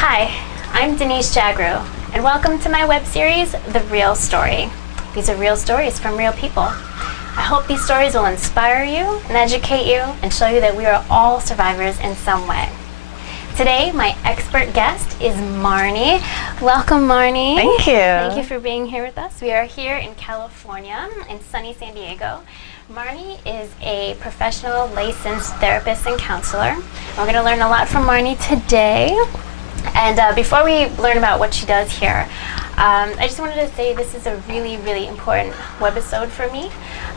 Hi, I'm Denise Jagroo, and welcome to my web series, The Real Story. These are real stories from real people. I hope these stories will inspire you and educate you and show you that we are all survivors in some way. Today, my expert guest is Marne. Welcome, Marne. Thank you. Thank you for being here with us. We are here in California, in sunny San Diego. Marne is a professional licensed therapist and counselor. We're going to learn a lot from Marne today. And before we learn about what she does here, I just wanted to say this is a really, really important webisode for me.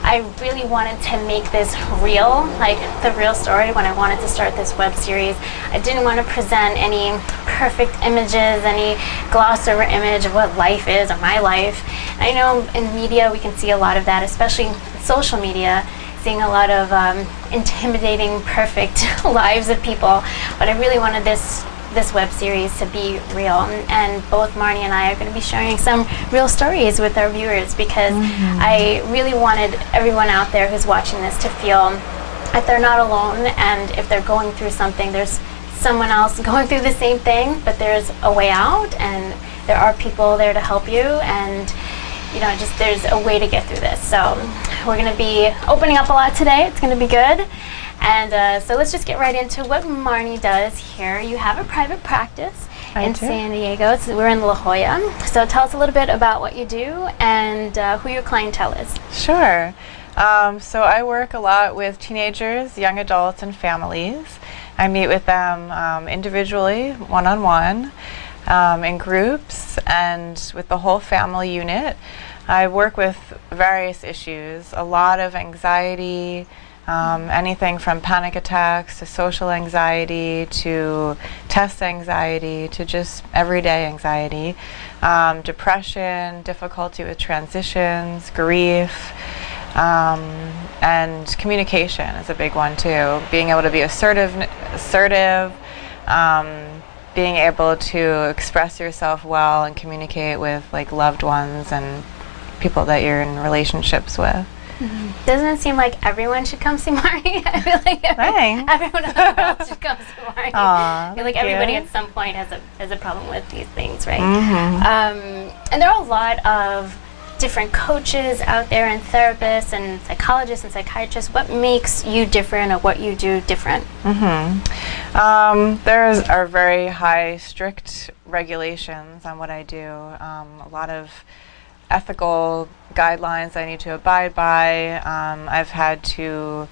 I really wanted to make this real, like the real story when I wanted to start this web series. I didn't want to present any perfect images, any gloss over image of what life is or my life. I know in media we can see a lot of that, especially social media, seeing a lot of intimidating, perfect lives of people. But I really wanted this web series to be real, and both Marne and I are going to be sharing some real stories with our viewers because I really wanted everyone out there who's watching this to feel that they're not alone, and if they're going through something, there's someone else going through the same thing, but there's a way out and there are people there to help you, and just there's a way to get through this. So we're going to be opening up a lot today. It's going to be good. And so let's just get right into what Marne does here. You have a private practice in San Diego. We're in La Jolla. So tell us a little bit about what you do and who your clientele is. Sure. So I work a lot with teenagers, young adults, and families. I meet with them individually, one-on-one, in groups, and with the whole family unit. I work with various issues, a lot of anxiety, anything from panic attacks to social anxiety to test anxiety to just everyday anxiety, depression, difficulty with transitions, grief, and communication is a big one too. Being able to be assertive, being able to express yourself well and communicate with loved ones and people that you're in relationships with. Doesn't it seem like everyone should come see Marne? I feel like everyone in the world should come see Marne. I feel like everybody at some point has a problem with these things, right? And there are a lot of different coaches out there and therapists and psychologists and psychiatrists. What makes you different or what you do different? There are very high, strict regulations on what I do. A lot of ethical guidelines I need to abide by. I've had to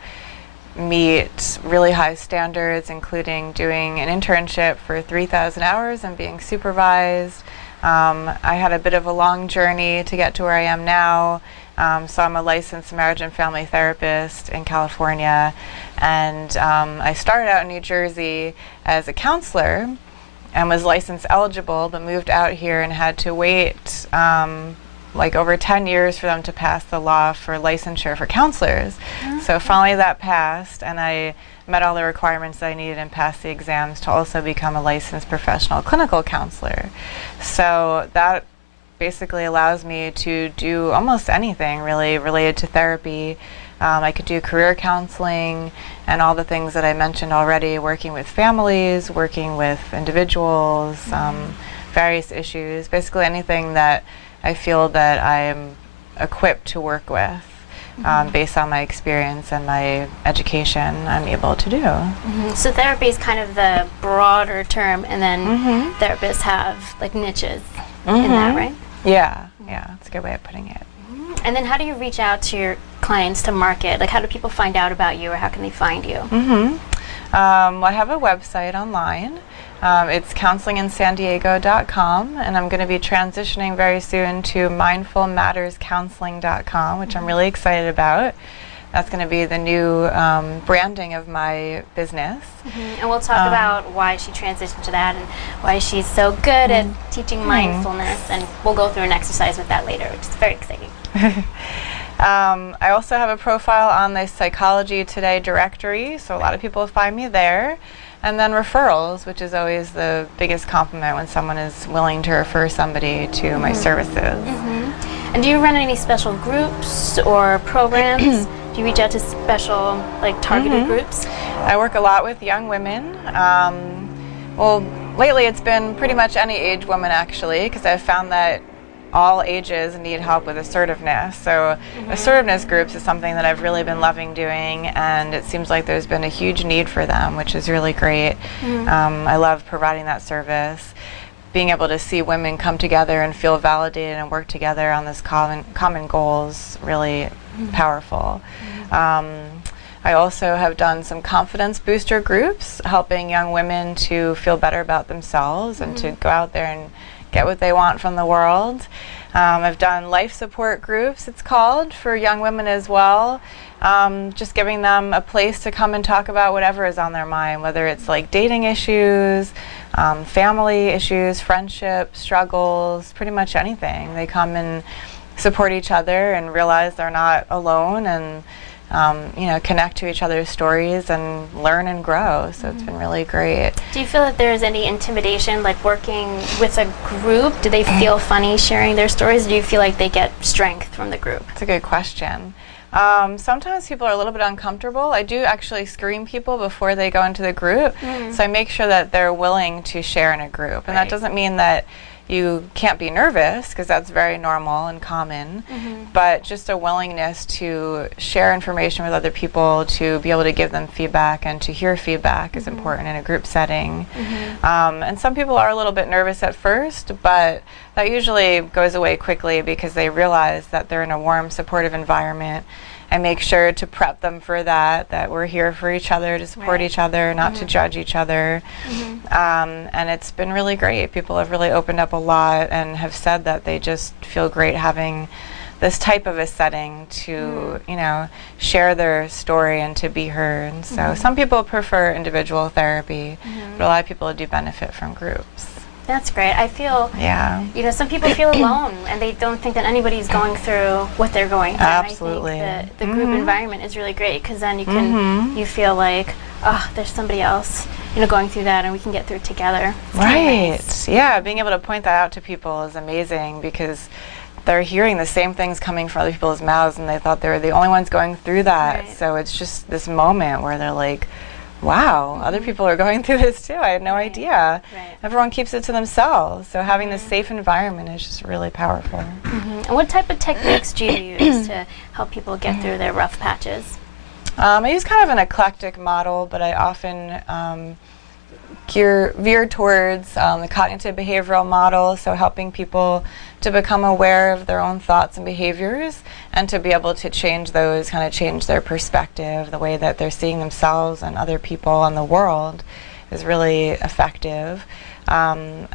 meet really high standards, including doing an internship for 3,000 hours and being supervised. I had a bit of a long journey to get to where I am now. So I'm a licensed marriage and family therapist in California. And I started out in New Jersey as a counselor and was license eligible, but moved out here and had to wait over 10 years for them to pass the law for licensure for counselors. So finally that passed, and I met all the requirements that I needed and passed the exams to also become a licensed professional clinical counselor. So that basically allows me to do almost anything really related to therapy. I could do career counseling and all the things that I mentioned already, working with families, working with individuals, various issues, basically anything that I feel that I'm equipped to work with based on my experience and my education, I'm able to do. So therapy is kind of the broader term, and then therapists have niches in that, right? Yeah, that's a good way of putting it. And then how do you reach out to your clients to market? How do people find out about you, or how can they find you? Well, I have a website online. It's counselinginsandiego.com, and I'm going to be transitioning very soon to mindfulmatterscounseling.com, which I'm really excited about. That's going to be the new branding of my business. And we'll talk about why she transitioned to that and why she's so good at teaching mindfulness, and we'll go through an exercise with that later, which is very exciting. I also have a profile on the Psychology Today directory, so a lot of people find me there. And then referrals, which is always the biggest compliment when someone is willing to refer somebody to my services. And do you run any special groups or programs? Do you reach out to special, targeted groups? I work a lot with young women. Well, lately it's been pretty much any age woman, actually, because I've found that all ages need help with assertiveness. So assertiveness groups is something that I've really been loving doing, and it seems like there's been a huge need for them, which is really great. I love providing that service. Being able to see women come together and feel validated and work together on this common goal is really powerful. I also have done some confidence booster groups, helping young women to feel better about themselves and to go out there and get what they want from the world. I've done life support groups, it's called, for young women as well. Just giving them a place to come and talk about whatever is on their mind, whether it's like dating issues, family issues, friendship, struggles, pretty much anything. They come and support each other and realize they're not alone, and connect to each other's stories and learn and grow. So it's been really great. Do you feel that there's any intimidation, like working with a group? Do they feel funny sharing their stories? Or do you feel like they get strength from the group? That's a good question. Sometimes people are a little bit uncomfortable. I do actually screen people before they go into the group. So I make sure that they're willing to share in a group. And that doesn't mean that you can't be nervous, because that's very normal and common, but just a willingness to share information with other people, to be able to give them feedback and to hear feedback is important in a group setting. And some people are a little bit nervous at first, but that usually goes away quickly because they realize that they're in a warm, supportive environment. I make sure to prep them for that we're here for each other, to support each other, not to judge each other. And it's been really great. People have really opened up a lot and have said that they just feel great having this type of a setting to, share their story and to be heard. And so some people prefer individual therapy, but a lot of people do benefit from groups. That's great. I feel, some people feel alone and they don't think that anybody's going through what they're going through. Absolutely. And I think the group environment is really great, because then you feel like, there's somebody else, going through that, and we can get through it together. It's right. Nice. Yeah, being able to point that out to people is amazing, because they're hearing the same things coming from other people's mouths, and they thought they were the only ones going through that. Right. So it's just this moment where they're like, wow, other people are going through this too. I had no idea. Right. Everyone keeps it to themselves. So having this safe environment is just really powerful. And what type of techniques do you use to help people get through their rough patches? I use kind of an eclectic model, but I often veer towards the cognitive behavioral model, so helping people to become aware of their own thoughts and behaviors, and to be able to change those, kind of change their perspective, the way that they're seeing themselves and other people and the world is really effective.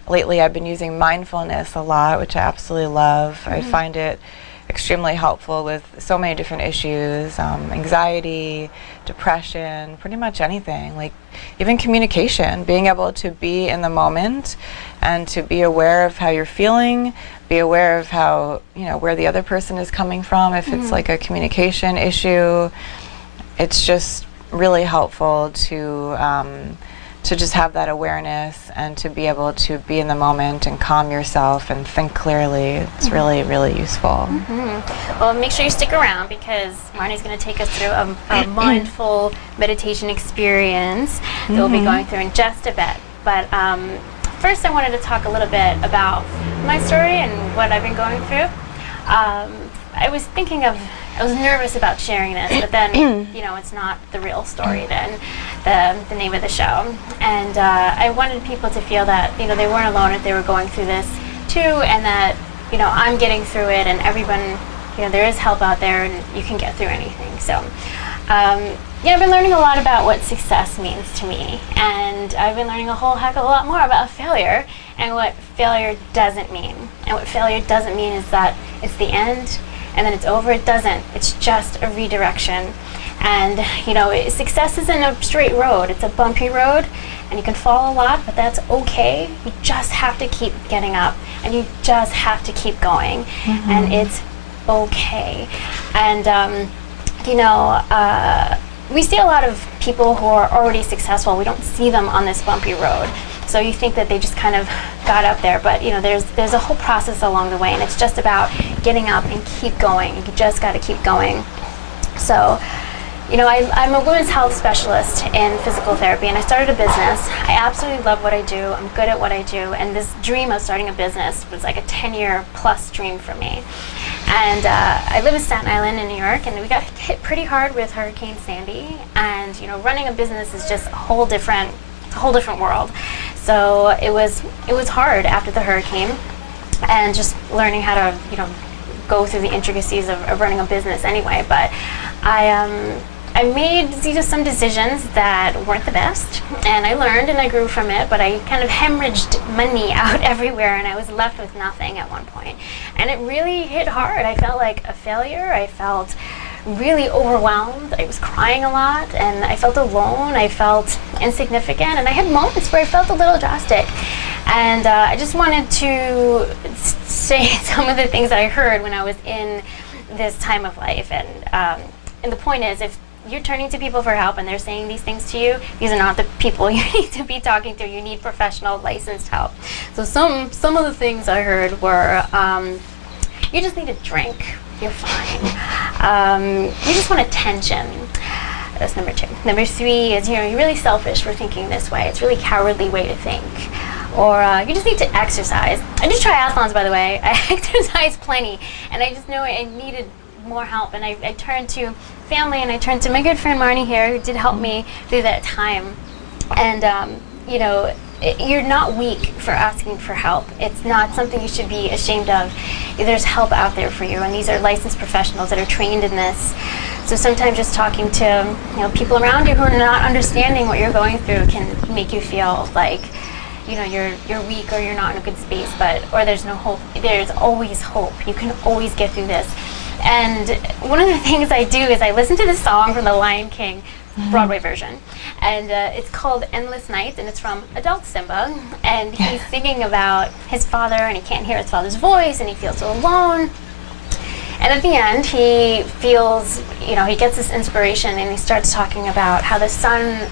Lately I've been using mindfulness a lot, which I absolutely love. I find it extremely helpful with so many different issues, anxiety, depression, pretty much anything, like even communication, being able to be in the moment and to be aware of how you're feeling, be aware of how, where the other person is coming from. If it's like a communication issue, it's just really helpful to just have that awareness and to be able to be in the moment and calm yourself and think clearly. It's really, really useful. Well, make sure you stick around, because Marnie's going to take us through a mindful meditation experience that we'll be going through in just a bit. But first I wanted to talk a little bit about my story and what I've been going through. I was nervous about sharing this, but then, it's not the real story then, the name of the show. And I wanted people to feel that, they weren't alone if they were going through this too, and that, I'm getting through it, and everyone, there is help out there, and you can get through anything. So, I've been learning a lot about what success means to me, and I've been learning a whole heck of a lot more about failure and what failure doesn't mean. And what failure doesn't mean is that it's the end and then it's over. It doesn't. It's just a redirection. And, success isn't a straight road. It's a bumpy road, and you can fall a lot, but that's okay. You just have to keep getting up, and you just have to keep going, and it's okay. And, we see a lot of people who are already successful. We don't see them on this bumpy road. So you think that they just kind of got up there, but there's a whole process along the way, and it's just about getting up and keep going. You just got to keep going. So, I'm a women's health specialist in physical therapy, and I started a business. I absolutely love what I do. I'm good at what I do, and this dream of starting a business was like a 10-year plus dream for me. And I live in Staten Island in New York, and we got hit pretty hard with Hurricane Sandy. And running a business is just a whole different world. So it was hard after the hurricane, and just learning how to go through the intricacies of running a business anyway. But I made some decisions that weren't the best, and I learned and I grew from it, but I kind of hemorrhaged money out everywhere, and I was left with nothing at one point. And it really hit hard. I felt like a failure. I felt really overwhelmed. I was crying a lot, and I felt alone. I felt insignificant, and I had moments where I felt a little drastic. And I just wanted to say some of the things that I heard when I was in this time of life. And the point is, if you're turning to people for help and they're saying these things to you, these are not the people you need to be talking to. You need professional, licensed help. So some of the things I heard were, you just need a drink. You're fine. You just want attention. That's number 2. Number 3 is, you're really selfish for thinking this way. It's a really cowardly way to think. Or you just need to exercise. I do triathlons, by the way. I exercise plenty, and I just knew I needed more help, and I turned to family, and I turned to my good friend Marne here, who did help me through that time. And you're not weak for asking for help. It's not something you should be ashamed of. There's help out there for you, and these are licensed professionals that are trained in this. So sometimes just talking to people around you who are not understanding what you're going through can make you feel like you're weak, or you're not in a good space, or there's no hope. There's always hope. You can always get through this. And one of the things I do is I listen to this song from the Lion King Broadway version, and it's called Endless Nights, and it's from adult Simba, and he's singing about his father, and he can't hear his father's voice, and he feels so alone. And at the end, he feels, he gets this inspiration, and he starts talking about how the sun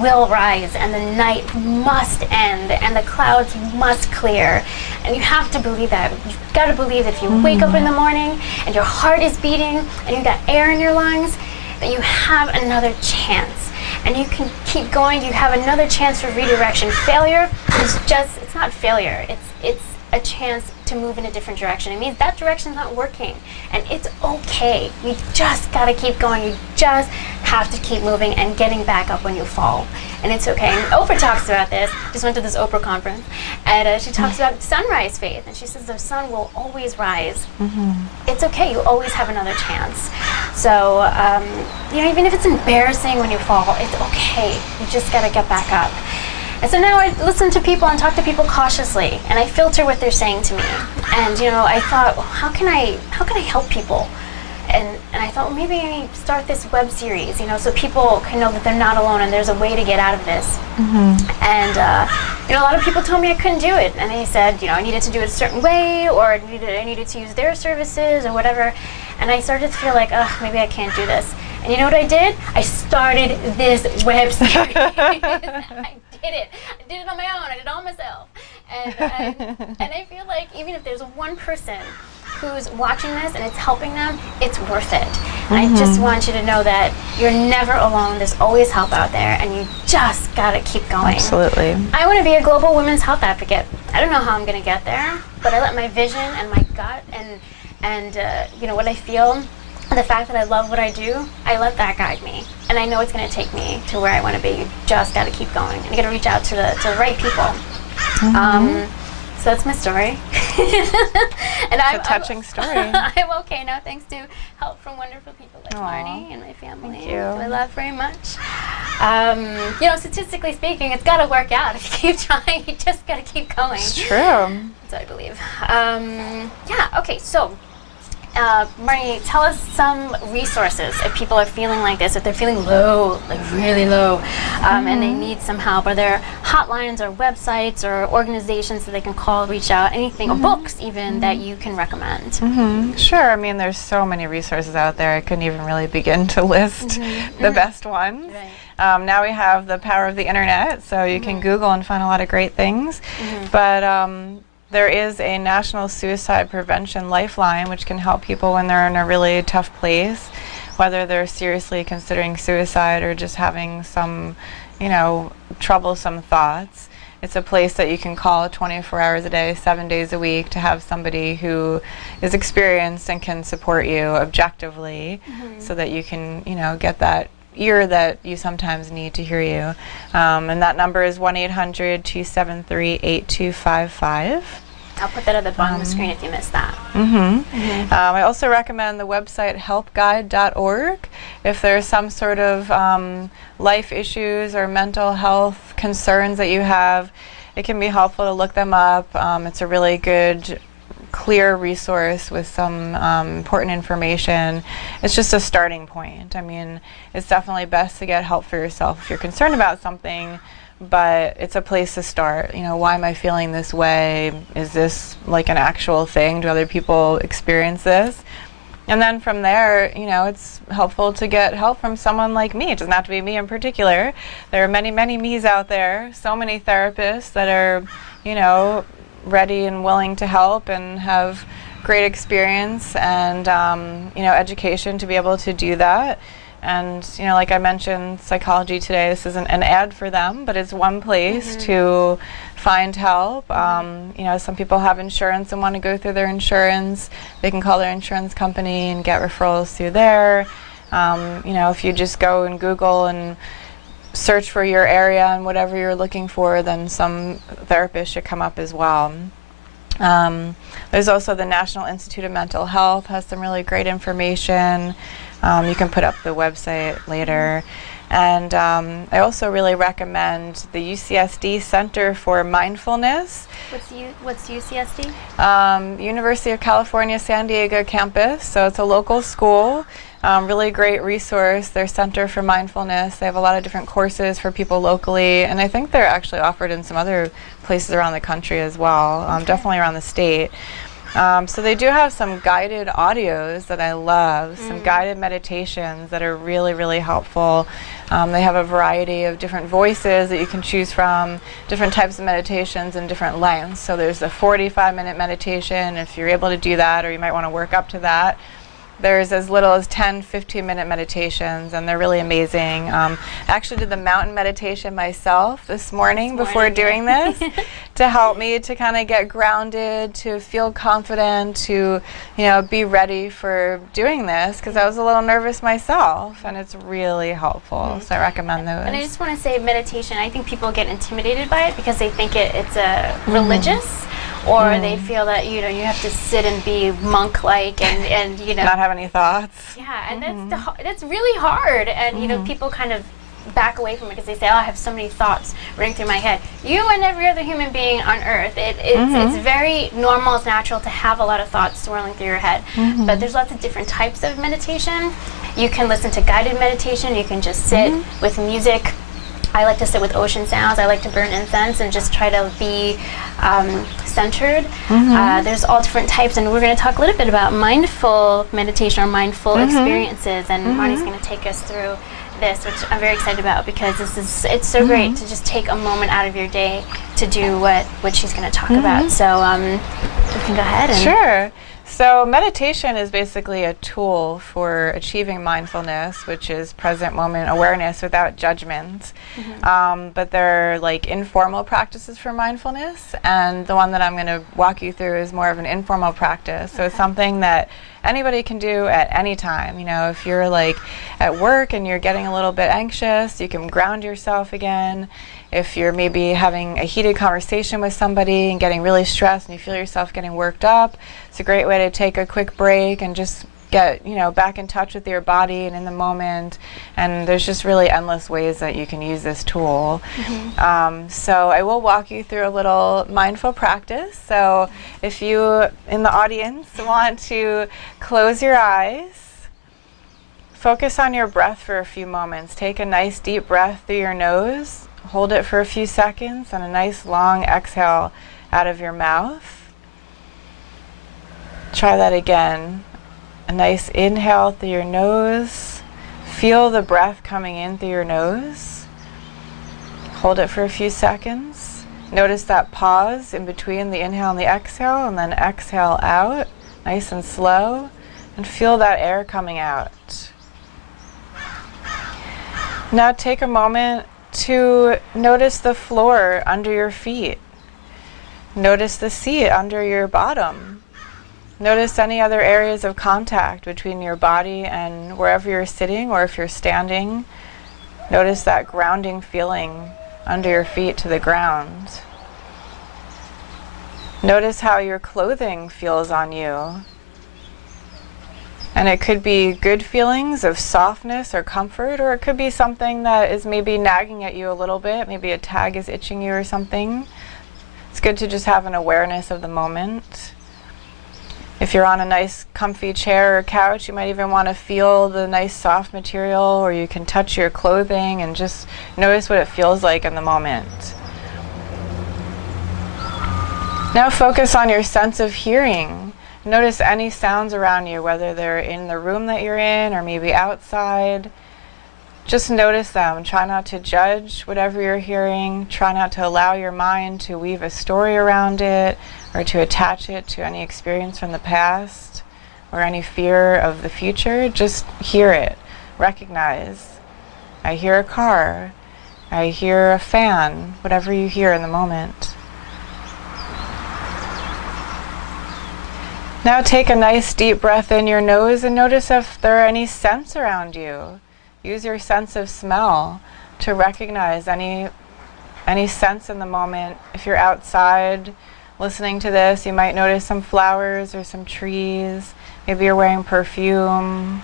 will rise, and the night must end, and the clouds must clear. And you have to believe that. You've got to believe that if you wake up in the morning and your heart is beating and you got air in your lungs, that you have another chance. And you can keep going. You have another chance for redirection. Failure is it's not failure. It's a chance to move in a different direction. It means that direction's not working, and it's okay. You just gotta keep going. You just have to keep moving and getting back up when you fall, and it's okay. And Oprah talks about this. Just went to this Oprah conference, and she talks about sunrise faith, and she says the sun will always rise. It's okay. You always have another chance. So even if it's embarrassing when you fall, it's okay. You just gotta get back up. And so now I listen to people and talk to people cautiously, and I filter what they're saying to me. And I thought, well, how can I help people? And I thought, well, maybe I start this web series, so people can know that they're not alone and there's a way to get out of this. And a lot of people told me I couldn't do it, and they said, I needed to do it a certain way, or I needed to use their services or whatever. And I started to feel like, maybe I can't do this. And you know what I did? I started this web series. I did it on my own. I did it all myself. And I feel like even if there's one person who's watching this and it's helping them, it's worth it. I just want you to know that you're never alone. There's always help out there, and you just gotta keep going. Absolutely. I want to be a global women's health advocate. I don't know how I'm gonna get there, but I let my vision and my gut and what I feel, the fact that I love what I do, I let that guide me. And I know it's going to take me to where I want to be. You just got to keep going. And you got to reach out to the right people. So that's my story. And it's a touching story. I'm okay now, thanks to help from wonderful people like Marne and my family. Thank you. Who I love very much. Statistically speaking, it's got to work out. If you keep trying, you just got to keep going. It's true. So I believe. Okay, so Marne, tell us some resources if people are feeling like this, if they're feeling low, like really low, and they need some help. Are there hotlines or websites or organizations that they can call, reach out, anything, or books even that you can recommend? Sure. I mean, there's so many resources out there. I couldn't even really begin to list the best ones. Right. Now we have the power of the internet, so you can Google and find a lot of great things. But there is a National Suicide Prevention Lifeline, which can help people when they're in a really tough place. whether they're seriously considering suicide or just having some, troublesome thoughts. It's a place that you can call 24 hours a day, 7 days a week, to have somebody who is experienced and can support you objectively, so that you can, get that ear that you sometimes need to hear you. And that number is 1-800-273-8255. I'll put that at the bottom of the screen if you missed that. I also recommend the website helpguide.org. If there's some sort of life issues or mental health concerns that you have, it can be helpful to look them up. It's a really good, clear resource with some important information. It's just a starting point. I mean, it's definitely best to get help for yourself if you're concerned about something, but it's a place to start. Why am I feeling this way? Is this like an actual thing? Do other people experience this? And then from there, it's helpful to get help from someone like me. It doesn't have to be me in particular. There are many, many me's out there. So many therapists that are, ready and willing to help and have great experience and, education to be able to do that. And, like I mentioned, Psychology Today, this isn't an ad for them, but it's one place to find help. Some people have insurance and want to go through their insurance. They can call their insurance company and get referrals through there. If you just go and Google and search for your area and whatever you're looking for, then some therapist should come up as well. There's also the National Institute of Mental Health, has some really great information. You can put up the website later. And I also really recommend the UCSD Center for Mindfulness. What's UCSD? University of California, San Diego campus. So it's a local school. Really great resource. Their Center for Mindfulness. They have a lot of different courses for people locally. And I think they're actually offered in some other places around the country as well, definitely around the state. So they do have some guided audios that I love, some guided meditations that are really, really helpful. They have a variety of different voices that you can choose from, different types of meditations and different lengths. So there's a 45-minute meditation if you're able to do that, or you might want to work up to that. There's as little as 10, 15-minute meditations, and they're really amazing. I actually did the mountain meditation myself this morning before doing this to help me to kind of get grounded, to feel confident, to be ready for doing this, because I was a little nervous myself, and it's really helpful. So I recommend those. And I just want to say meditation, I think people get intimidated by it because they think it's a religious, or they feel that you have to sit and be monk-like and not have any thoughts. Yeah, and that's really hard, and people kind of back away from it because they say, I have so many thoughts running through my head. You and every other human being on earth, it's very normal, it's natural to have a lot of thoughts swirling through your head. But there's lots of different types of meditation. You can listen to guided meditation. You can just sit with music. I like to sit with ocean sounds. I like to burn incense and just try to be centered. There's all different types, and we're going to talk a little bit about mindful meditation or mindful experiences, and Marnie's going to take us through this, which I'm very excited about, because it's so great to just take a moment out of your day to do what she's going to talk about. So we can go ahead and... Sure. So meditation is basically a tool for achieving mindfulness, which is present moment awareness without judgment. But they're like informal practices for mindfulness, and the one that I'm going to walk you through is more of an informal practice. So it's something that anybody can do at any time. If you're like at work and you're getting a little bit anxious, you can ground yourself again. If you're maybe having a heated conversation with somebody and getting really stressed and you feel yourself getting worked up, it's a great way to take a quick break and just get back in touch with your body and in the moment. And there's just really endless ways that you can use this tool. So I will walk you through a little mindful practice. So if you in the audience want to close your eyes, focus on your breath for a few moments. Take a nice deep breath through your nose. Hold it for a few seconds, and a nice long exhale out of your mouth. Try that again. A nice inhale through your nose. Feel the breath coming in through your nose. Hold it for a few seconds. Notice that pause in between the inhale and the exhale, and then exhale out, nice and slow, and feel that air coming out. Now take a moment to notice the floor under your feet. Notice the seat under your bottom. Notice any other areas of contact between your body and wherever you're sitting, or if you're standing. Notice that grounding feeling under your feet to the ground. Notice how your clothing feels on you. And it could be good feelings of softness or comfort, or it could be something that is maybe nagging at you a little bit. Maybe a tag is itching you or something. It's good to just have an awareness of the moment. If you're on a nice comfy chair or couch, you might even want to feel the nice soft material, or you can touch your clothing and just notice what it feels like in the moment. Now focus on your sense of hearing. Notice any sounds around you, whether they're in the room that you're in or maybe outside. Just notice them. Try not to judge whatever you're hearing. Try not to allow your mind to weave a story around it or to attach it to any experience from the past or any fear of the future. Just hear it. Recognize. I hear a car. I hear a fan. Whatever you hear in the moment. Now take a nice deep breath in your nose and notice if there are any scents around you. Use your sense of smell to recognize any scents in the moment. If you're outside listening to this, you might notice some flowers or some trees. Maybe you're wearing perfume.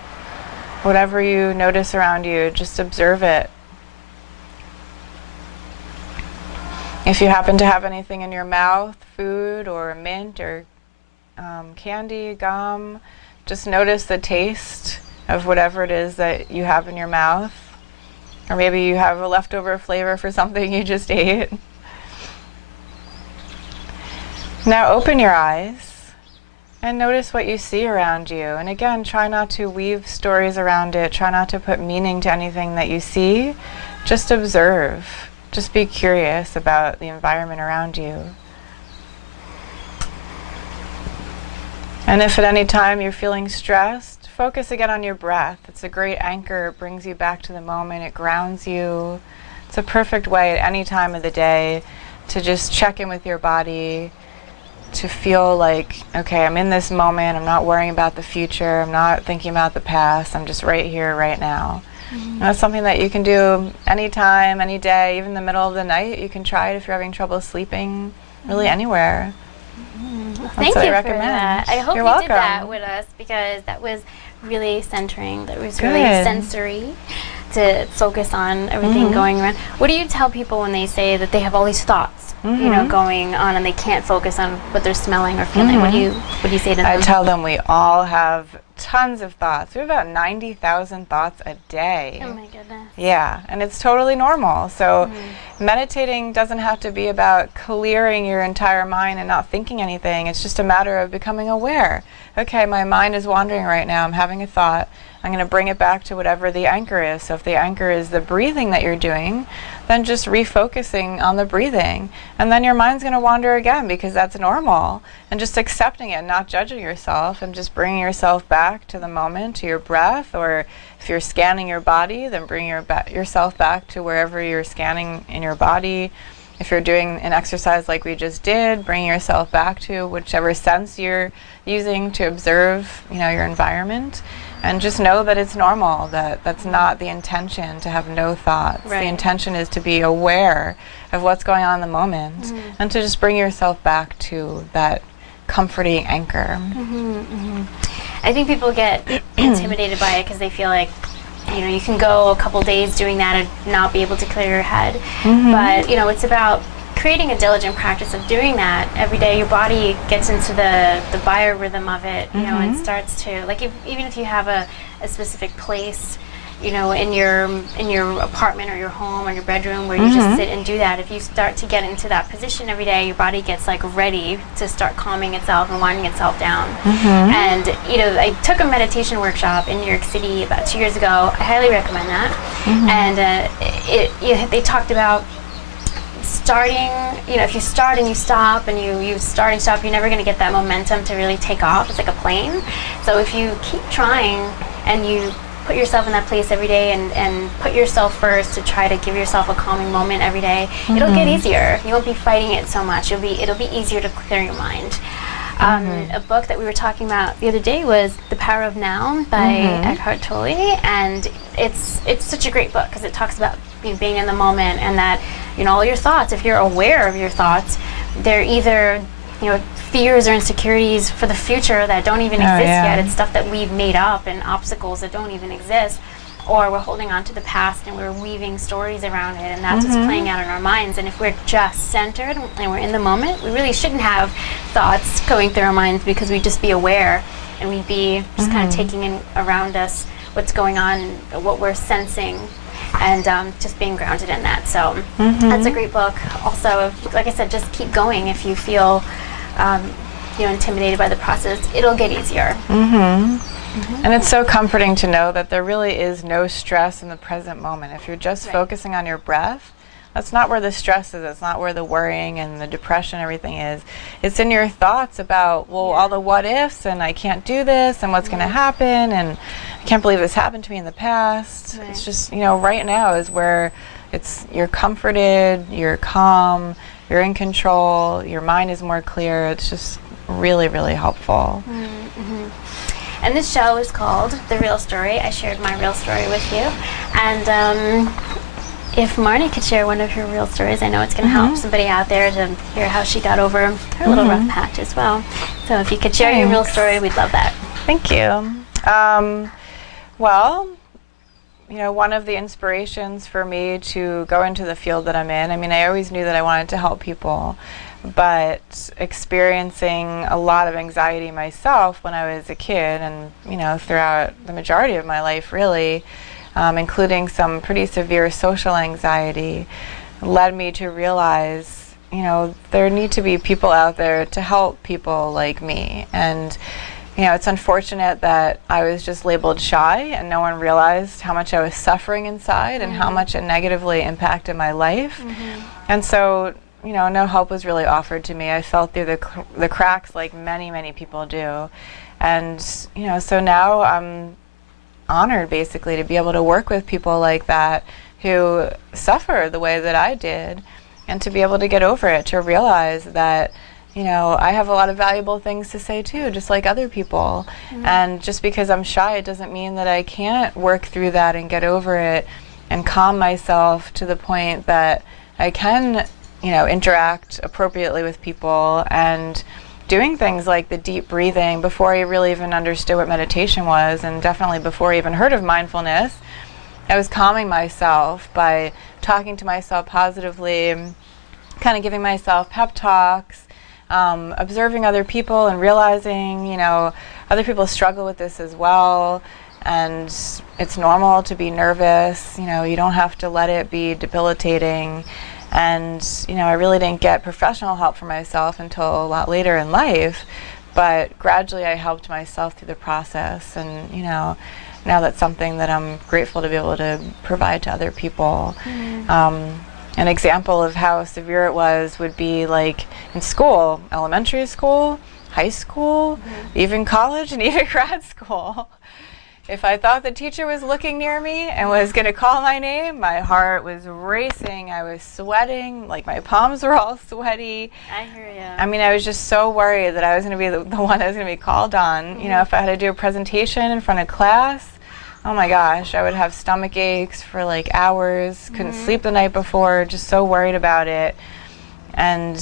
Whatever you notice around you, just observe it. If you happen to have anything in your mouth, food or mint or candy, gum, just notice the taste of whatever it is that you have in your mouth. Or maybe you have a leftover flavor for something you just ate. Now open your eyes and notice what you see around you. And again, try not to weave stories around it. Try not to put meaning to anything that you see. Just observe. Just be curious about the environment around you. And if at any time you're feeling stressed, focus again on your breath. It's a great anchor. It brings you back to the moment. It grounds you. It's a perfect way at any time of the day to just check in with your body, to feel like, okay, I'm in this moment. I'm not worrying about the future. I'm not thinking about the past. I'm just right here, right now. And that's something that you can do anytime, any day, even in the middle of the night. You can try it if you're having trouble sleeping, really anywhere. Thank you I for recommend. that. I hope You're you welcome. did that with us, because that was really centering. That was really Good. sensory to focus on everything going around. What do you tell people when they say that they have all these thoughts, you know, going on, and they can't focus on what they're smelling or feeling? What do you say to them? I tell them we all have tons of thoughts. We have about 90,000 thoughts a day. Oh my goodness. Yeah, and it's totally normal. So meditating doesn't have to be about clearing your entire mind and not thinking anything. It's just a matter of becoming aware. Okay, my mind is wandering right now. I'm having a thought. I'm going to bring it back to whatever the anchor is. So if the anchor is the breathing that you're doing, then just refocusing on the breathing. And then your mind's going to wander again, because that's normal. And just accepting it, not judging yourself, and just bringing yourself back to the moment, to your breath. Or if you're scanning your body, then bring yourself back to wherever you're scanning in your body. If you're doing an exercise like we just did, bring yourself back to whichever sense you're using to observe, your environment. And just know that it's normal, that that's not the intention to have no thoughts. Right. The intention is to be aware of what's going on in the moment and to just bring yourself back to that comforting anchor. I think people get intimidated by it because they feel like, you can go a couple days doing that and not be able to clear your head. But, it's about creating a diligent practice of doing that every day. Your body gets into the biorhythm of it, and starts to, like, even if you have a specific place, in your apartment or your home or your bedroom where you just sit and do that, if you start to get into that position every day, your body gets ready to start calming itself and winding itself down. And I took a meditation workshop in New York City about 2 years ago. I highly recommend that. And they talked about starting, if you start and you stop and you start and stop, you're never going to get that momentum to really take off. It's like a plane. So if you keep trying and you put yourself in that place every day and put yourself first to try to give yourself a calming moment every day, it'll get easier. You won't be fighting it so much. It'll be easier to clear your mind. A book that we were talking about the other day was The Power of Now by Eckhart Tolle, and it's such a great book because it talks about being in the moment, and that all your thoughts, if you're aware of your thoughts, they're either fears or insecurities for the future that don't even exist yet. It's stuff that we've made up and obstacles that don't even exist, or we're holding on to the past and we're weaving stories around it, and that's what's playing out in our minds. And if we're just centered and we're in the moment, we really shouldn't have thoughts going through our minds, because we'd just be aware and we'd be just kind of taking in around us what's going on, what we're sensing, and just being grounded in that. So that's a great book. Also, like I said, just keep going. If you feel intimidated by the process, it'll get easier. And it's so comforting to know that there really is no stress in the present moment. If you're just focusing on your breath, that's not where the stress is. It's not where the worrying and the depression and everything is. It's in your thoughts about, all the what ifs, and I can't do this, and what's going to happen, and I can't believe this happened to me in the past. It's just, right now is where you're comforted, you're calm, you're in control, your mind is more clear. It's just really, really helpful. And this show is called The Real Story. I shared my real story with you. And if Marne could share one of her real stories, I know it's going to help somebody out there to hear how she got over her little rough patch as well. So if you could share your real story, we'd love that. Thank you. One of the inspirations for me to go into the field that I'm in, I always knew that I wanted to help people, but experiencing a lot of anxiety myself when I was a kid, and throughout the majority of my life really, including some pretty severe social anxiety, led me to realize there need to be people out there to help people like me. And it's unfortunate that I was just labeled shy and no one realized how much I was suffering inside and how much it negatively impacted my life. And so no help was really offered to me. I fell through the cracks like many, many people do. And, so now I'm honored basically to be able to work with people like that who suffer the way that I did, and to be able to get over it, to realize that, I have a lot of valuable things to say too, just like other people. And just because I'm shy, it doesn't mean that I can't work through that and get over it and calm myself to the point that I can interact appropriately with people, and doing things like the deep breathing before I really even understood what meditation was, and definitely before I even heard of mindfulness. I was calming myself by talking to myself positively, kind of giving myself pep talks, observing other people and realizing, other people struggle with this as well, and it's normal to be nervous. You don't have to let it be debilitating. And, I really didn't get professional help for myself until a lot later in life, but gradually I helped myself through the process. And, now that's something that I'm grateful to be able to provide to other people. An example of how severe it was would be like in school, elementary school, high school, even college, and even grad school. If I thought the teacher was looking near me and was going to call my name, my heart was racing. I was sweating, like my palms were all sweaty. I hear you. I was just so worried that I was going to be the one that was going to be called on. If I had to do a presentation in front of class, oh my gosh, I would have stomach aches for like hours, couldn't sleep the night before, just so worried about it. And,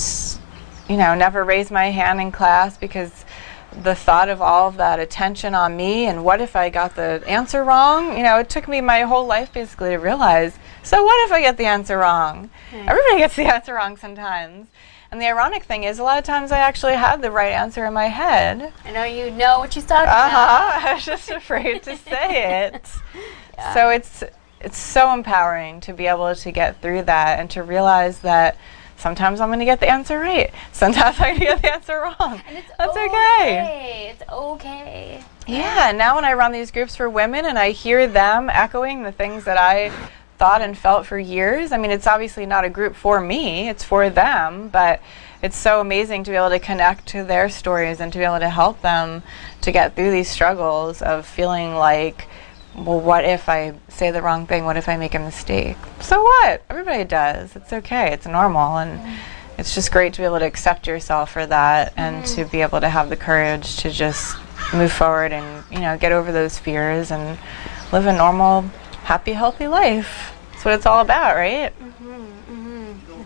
never raised my hand in class because the thought of all of that attention on me, and what if I got the answer wrong? It took me my whole life basically to realize, so what if I get the answer wrong? Everybody gets the answer wrong sometimes. And the ironic thing is, a lot of times I actually had the right answer in my head. I know you know what you're talking about. I was just afraid to say it. So it's so empowering to be able to get through that and to realize that sometimes I'm going to get the answer right. Sometimes I'm going to get the answer wrong. And that's okay. It's okay. Yeah, now when I run these groups for women and I hear them echoing the things that I thought and felt for years, it's obviously not a group for me, it's for them, but it's so amazing to be able to connect to their stories and to be able to help them to get through these struggles of feeling like well, what if I say the wrong thing? What if I make a mistake? So what? Everybody does. It's okay. It's normal. And it's just great to be able to accept yourself for that and to be able to have the courage to just move forward and, you know, get over those fears and live a normal, happy, healthy life. That's what it's all about, right?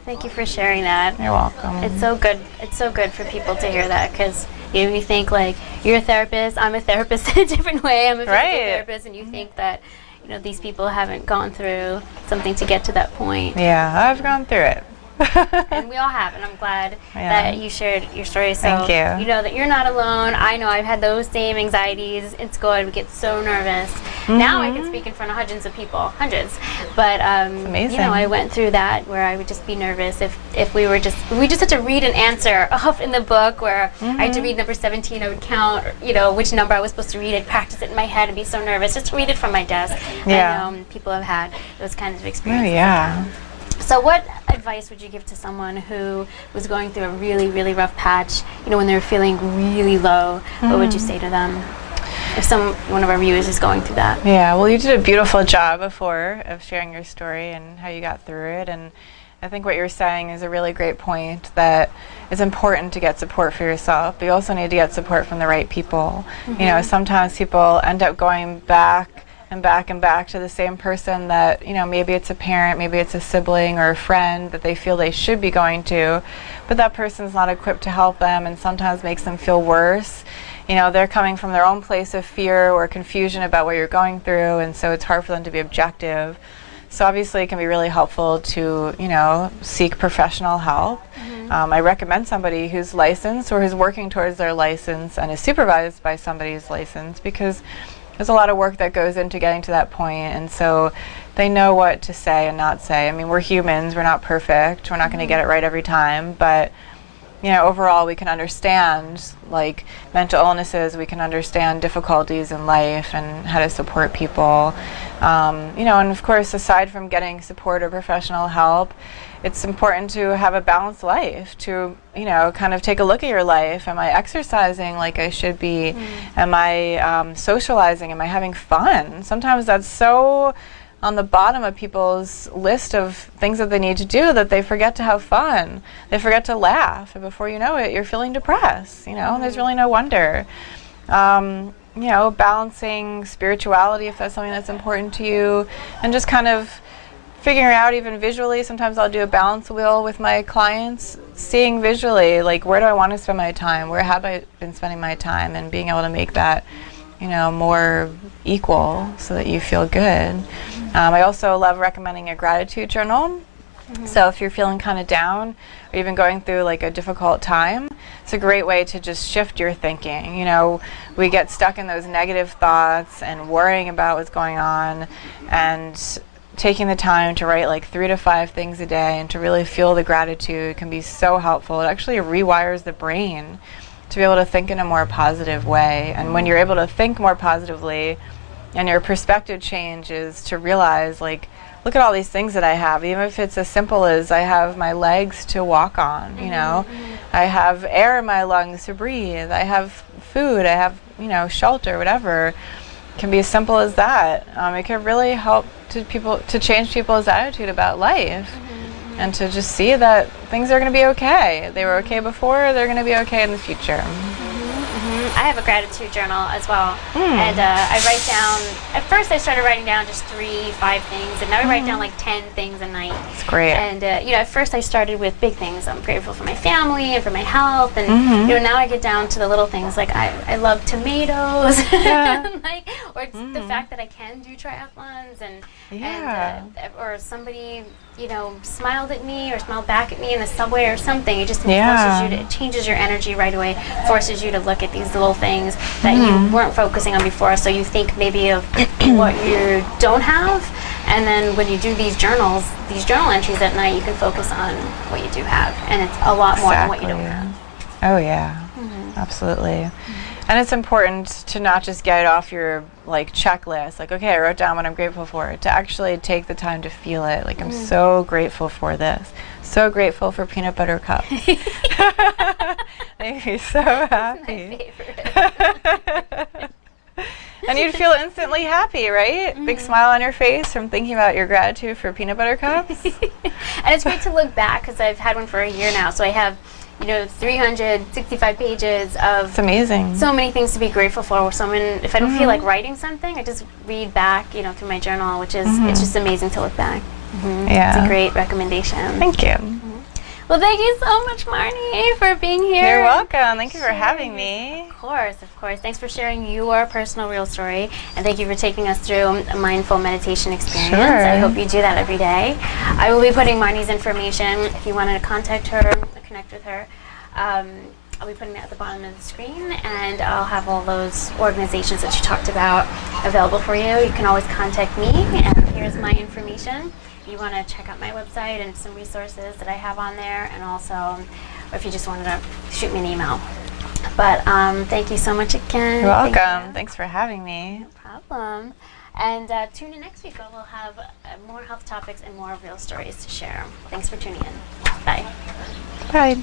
Thank you for sharing that. You're welcome. It's so good. It's so good for people to hear that, because you think like you're a therapist, I'm a therapist in a different way. I'm a physical therapist, and you think that, you know, these people haven't gone through something to get to that point. Yeah, I've gone through it. And we all have, and I'm glad that you shared your story. So Thank you. You know that you're not alone. I know I've had those same anxieties in school. I would get so nervous. Now I can speak in front of hundreds of people, But amazing. you know, I went through that where I would just be nervous if we just had to read an answer off in the book where I had to read number 17. I would count, you know, which number I was supposed to read. I'd practice it in my head and be so nervous just to read it from my desk. Yeah. I know people have had those kinds of experiences. Oh, yeah. So what advice would you give to someone who was going through a really, really rough patch, you know, when they were feeling really low? What would you say to them if one of our viewers is going through that? Yeah, well, you did a beautiful job before of sharing your story and how you got through it. And I think what you're saying is a really great point, that it's important to get support for yourself, but you also need to get support from the right people. You know, sometimes people end up going back and back and back to the same person that, you know, maybe it's a parent, maybe it's a sibling or a friend that they feel they should be going to, but that person's not equipped to help them and sometimes makes them feel worse. You know, they're coming from their own place of fear or confusion about what you're going through, and so it's hard for them to be objective. So obviously it can be really helpful to, you know, seek professional help. I recommend somebody who's licensed or who's working towards their license and is supervised by somebody who's licensed, because there's a lot of work that goes into getting to that point, and so they know what to say and not say. I mean, we're humans, we're not perfect, we're not going to get it right every time, but you know, overall we can understand like mental illnesses, we can understand difficulties in life and how to support people. You know, and of course, aside from getting support or professional help, it's important to have a balanced life, to, you know, kind of take a look at your life. Am I exercising like I should be? Am I socializing? Am I having fun? Sometimes that's so on the bottom of people's list of things that they need to do that they forget to have fun. They forget to laugh. And before you know it, you're feeling depressed, you know, and there's really no wonder. You know, balancing spirituality, if that's something that's important to you, and just kind of figuring out even visually. Sometimes I'll do a balance wheel with my clients, seeing visually, like, where do I want to spend my time? Where have I been spending my time? And being able to make that, you know, more equal so that you feel good. I also love recommending a gratitude journal. So if you're feeling kind of down or even going through like a difficult time, it's a great way to just shift your thinking. You know, we get stuck in those negative thoughts and worrying about what's going on, and taking the time to write like 3 to 5 things a day and to really feel the gratitude can be so helpful. It actually rewires the brain to be able to think in a more positive way. And when you're able to think more positively and your perspective changes to realize, like, look at all these things that I have, even if it's as simple as I have my legs to walk on, you know, I have air in my lungs to breathe, I have food, I have, you know, shelter, whatever. It can be as simple as that. It can really help to change people's attitude about life, and to just see that things are going to be okay. They were okay before, they're going to be okay in the future. I have a gratitude journal as well, and I write down, at first I started writing down just 3, 5 things, and now I write down like 10 things a night. It's great. And you know, at first I started with big things. I'm grateful for my family and for my health, and you know, now I get down to the little things, like I love tomatoes, like, or the fact that I can do triathlons, and or somebody, you know, smiled at me or smiled back at me in the subway or something. It just forces you to, it changes your energy right away, forces you to look at these little things that you weren't focusing on before. So you think maybe of what you don't have, and then when you do these journal entries at night, you can focus on what you do have, and it's a lot more than what you don't have. Oh yeah, absolutely. And it's important to not just get it off your like checklist, like, okay, I wrote down what I'm grateful for, to actually take the time to feel it. Like, I'm so grateful for this. So grateful for peanut butter cups. They make me so happy. That's my favorite. And you'd feel instantly happy, right? Big smile on your face from thinking about your gratitude for peanut butter cups. And it's great to look back because I've had one for a year now, so I have 365 pages of It's amazing. so many things to be grateful for. If I don't feel like writing something, I just read back, through my journal, which is it's just amazing to look back. Yeah. It's a great recommendation. Thank you. Well, thank you so much, Marne, for being here. You're welcome. Thank you for having me. Of course. Thanks for sharing your personal real story, and thank you for taking us through a mindful meditation experience. Sure. I hope you do that every day. I will be putting Marnie's information if you wanted to contact her or connect with her. I'll be putting that at the bottom of the screen, and I'll have all those organizations that you talked about available for you. You can always contact me, and here's my information. If you want to check out my website and some resources that I have on there, and also if you just wanted to shoot me an email. But thank you so much again. You're welcome. Thanks for having me. No problem. And tune in next week where we'll have more health topics and more real stories to share. Thanks for tuning in. Bye. Bye.